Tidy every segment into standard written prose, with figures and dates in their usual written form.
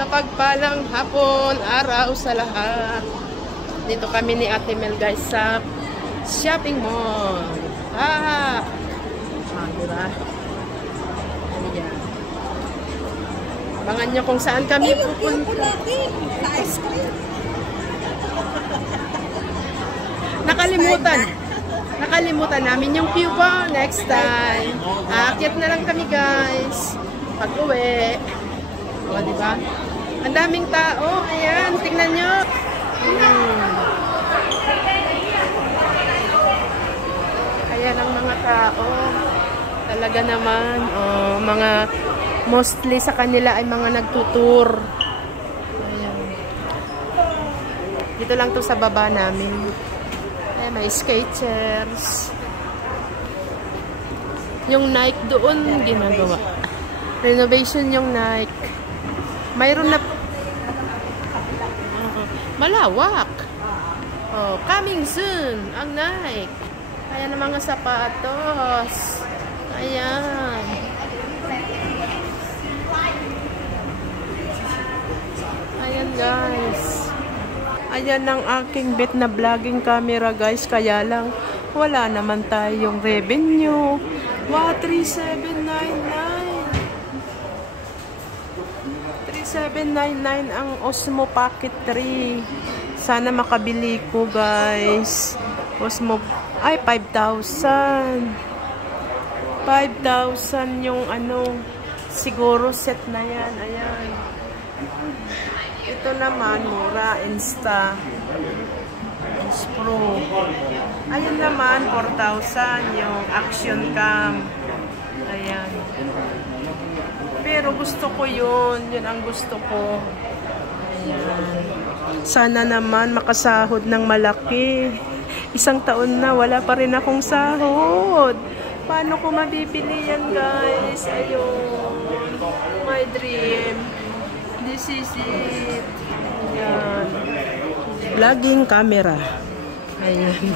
Mapagpalang hapon, araw sa lahat. Dito kami ni Ate Mel guys sa shopping mall. Diba? Ayan. Abangan nyo kung saan kami pupunta. Nakalimutan namin yung Cuba. Next time. Aakyat na lang kami guys. Pag-uwi. O, diba? Ang daming tao. Ayan, tingnan nyo. Ayan ang mga tao. Talaga naman. Mga mostly sa kanila ay mga nagtutur. Ayan. Dito lang to sa baba namin. Ayan, may skaters. Yung Nike doon ginagawa. Renovation yung Nike. Mayroon na malawak. Coming soon ang Nike. Ayan ang mga sapatos. Ayan. Ayan guys. Ayan ang aking bet na vlogging camera guys. Kaya lang wala naman tayong revenue. Wow, 3799 ang Osmo Pocket 3. Sana makabili ko guys. Osmo ay 5,000. 5,000 yung siguro set na yan. Ayan. Ito naman mura, Insta Pro. Ayan naman 4,000 yung Action Cam. Ayan. Pero gusto ko yun. Yun ang gusto ko. Ayan. Sana naman makasahod ng malaki. Isang taon na wala pa rin akong sahod. Paano ko mabibili yan guys? Ayun. My dream. This is it. Ayan. Vlogging camera. Ayan.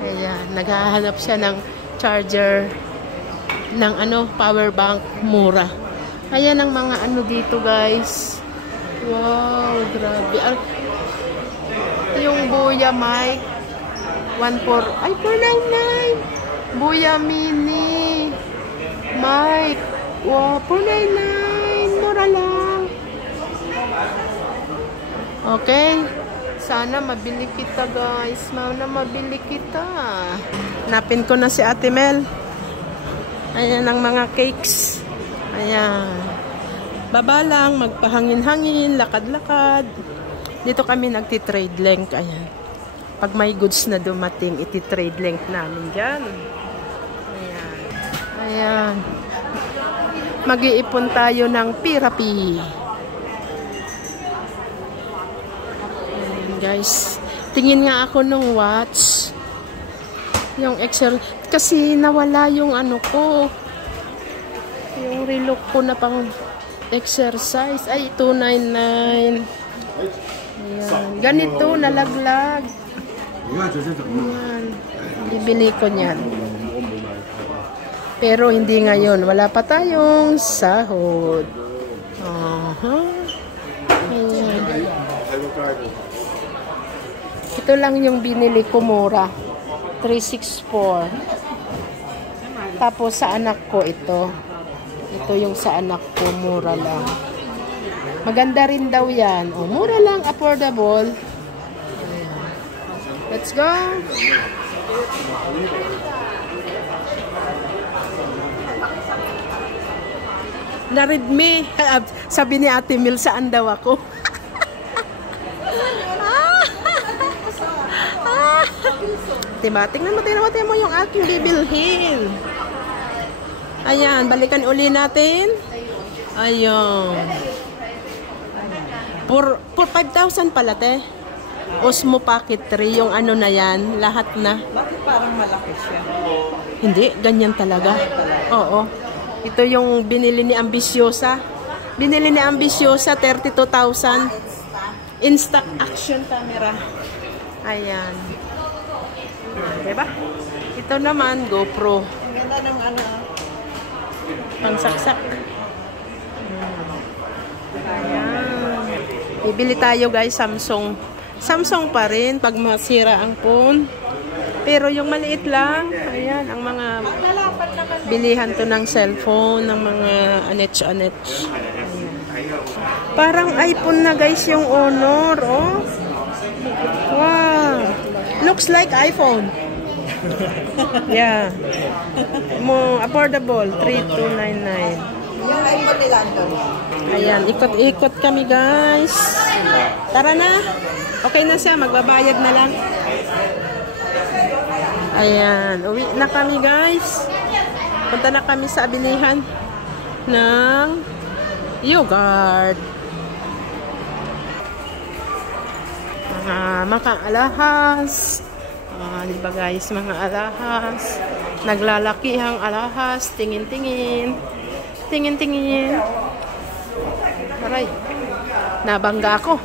Ayan. Naghahanap siya ng charger ng power bank mura. Ayan ang mga dito guys. Wow, grabe. Yung Boya mic 499. Boya mini mic. Wow, 499. Mura lang. Okay. Sana mabili kita guys. Sana mabili kita. Hanapin ko na si Ate Mel. Ayan ang mga cakes. Ayan. Baba lang, magpahangin-hangin, lakad-lakad. Dito kami nagti-trade link. Ayan. Pag may goods na dumating, iti-trade link namin dyan. Ayan. Ayan. Mag-iipon tayo ng pirapi. Ayan guys. Tingin nga ako nung watch. Yung Excel. Kasi nawala yung ko. Yung relook ko na pang exercise. Ay, 299. Ayan. Ganito, nalaglag. Ayan. Bibili ko niyan. Pero hindi ngayon. Wala pa tayong sahod. Ayan. Ito lang yung binili ko mura. 364. Tapos sa anak ko ito. Ito yung sa anak ko, mura lang. Maganda rin daw yan. Mura lang, affordable. Ayan. Let's go! Narid me. Sabi ni Ate Mel, saan daw ako? Diba? Tingnan mo yung aking bibilhin. Ayan, balikan uli natin. Ayun. For 5,000 pala, te. Osmo Pocket 3, yung na yan, lahat na. Bakit parang malaki siya? Hindi, ganyan talaga. Oo. Ito yung binili ni Ambisyosa. Binili ni Ambisyosa, 32,000. Insta Action camera. Ayan. Diba? Ito naman, GoPro. Ang ganda ng pangsaksak. Ayan. Bibili tayo guys, Samsung. Samsung pa rin pag masira ang phone. Pero yung maliit lang, ayan, ang mga bilihan to ng cellphone, ng mga anets-anets. Parang iPhone na guys yung Honor, oh. Wow. Looks like iPhone. Yeah. More affordable, 3,299. Yung iPhone nila doon. Ayan, ikot-ikot kami guys. Tara na. Okay na siya, magbabayad na lang. Ayan, uwi na kami guys. Punta na kami sa bilihan ng yogurt. Mga alahas. Diba guys, mga alahas. Naglalakihang alahas. Tingin-tingin. Tingin-tingin. Aray. Nabangga ako.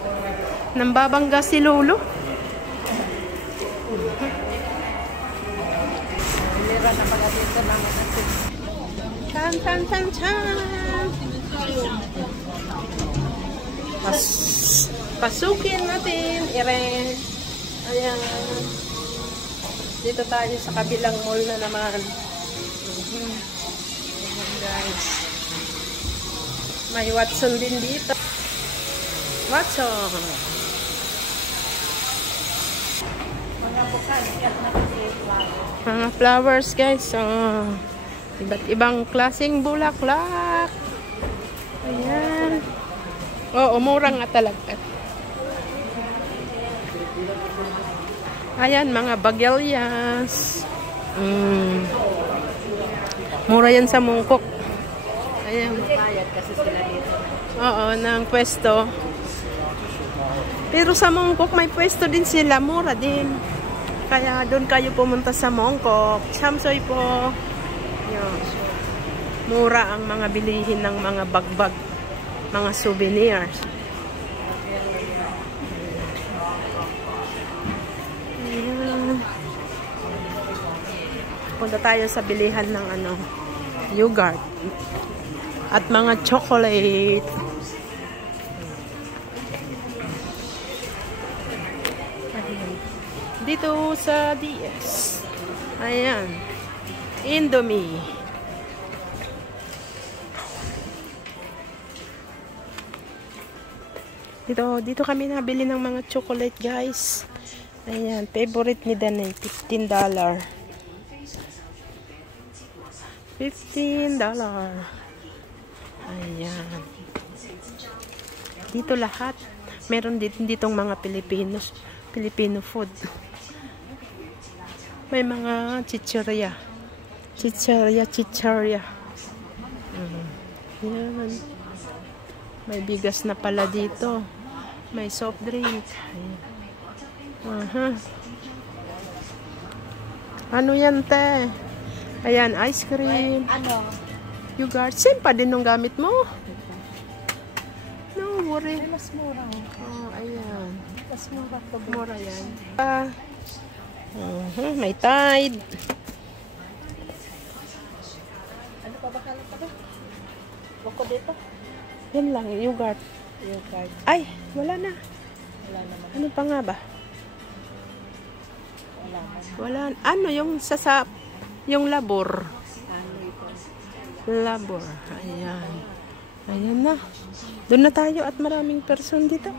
Nambabangga si Lolo. Lira na pala dito naman natin. Chan, chan, chan, chan. Pasukin natin. Iren. Ayan. Dito tayo sa kabilang mall na naman. Ayan guys. May Watson din dito. Watson. Mga flowers guys. Iba't ibang klaseng bulaklak. Ayan. Oo, mura nga talaga. Ayan, mga bagelias. Mura yan sa Mungkok. Ayan. Bayad kasi sila dito. Oo, ng pwesto. Pero sa Mungkok, may pwesto din sila. Mura din. Kaya doon kayo pumunta sa Mungkok. Samsoy po. Yan. Mura ang mga bilihin ng mga bagbag. Mga souvenirs. Ayan. Punta tayo sa bilihan ng yogurt. At mga chocolate. Dito sa DS. Ayan. Indomie. Dito kami nabili ng mga chocolate, guys. Ayan, favorite ni Danay, $15. $15. Ayan. Dito lahat. Meron ditong mga Filipino food. May mga chichirya. Chichirya. Ayan. May bigas na pala dito. May soft drink. Ayan. Ano yan, te? Ayan, ice cream. Ano? Yogurt. Same pa din nung gamit mo. No worry. Ay, mas mura. Oh, ayan. Mas mura po. Mura yan. May Tide. Ano pa ba kalat pa ba? Wako dito? Yan lang, yogurt. Yogurt. Ay, wala na. Wala naman. Ano pa nga ba? Wala naman. Wala. Ano yung yung labor? Ano ito? Labor. Ayan. Ayan na. Doon na tayo at maraming person dito.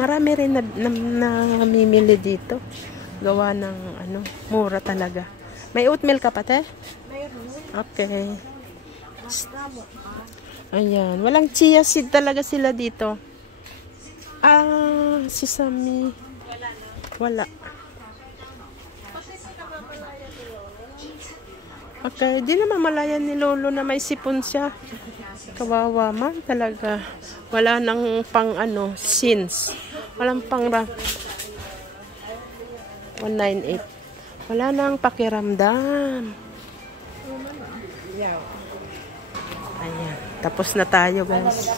Marami rin namimili dito. Gawa ng mura talaga. May oatmeal ka pa, te? Mayroon. Okay. Ayan. Walang chia seed talaga sila dito. Sesame. Wala. Okay. Di na mamalayan ni Lolo na may sipon siya. Kawawa man talaga. Wala nang pang sins. Walang pang 198. Wala nang pakiramdam. Ayan. Tapos na tayo, guys.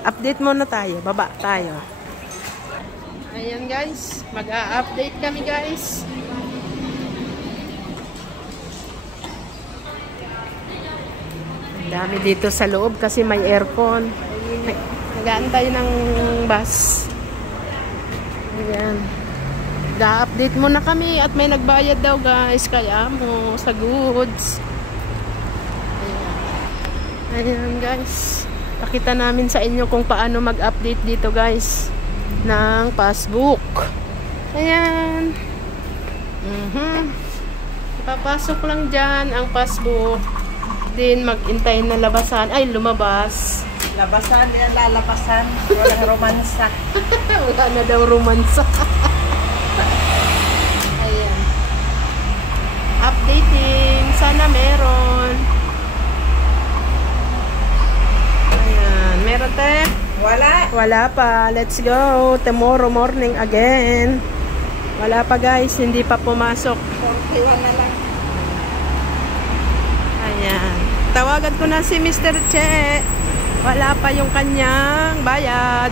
Update muna tayo. Baba tayo. Ayan, guys. Mag-a-update kami, guys. Dami dito sa loob kasi may aircon. Nag-aantay ng bus. Ayan. Da-update muna kami at may nagbayad daw guys. Kaya mo sa goods. Ayan guys. Pakita namin sa inyo kung paano mag-update dito guys. Ng passbook. Ayan. Papasok lang dyan ang passbook. Then mag-intay na labasan. Ay, lumabas. Labasan, yan lalabasan. Walang romansa. Wala na daw romansa. Ayan. Updating. Sana meron. Ayan. Meron te? Wala. Wala pa. Let's go. Tomorrow morning again. Wala pa guys. Hindi pa pumasok. 41 na lang. Ayan. Tawagan ko na si Mr. Che. Wala pa yung kanyang bayad.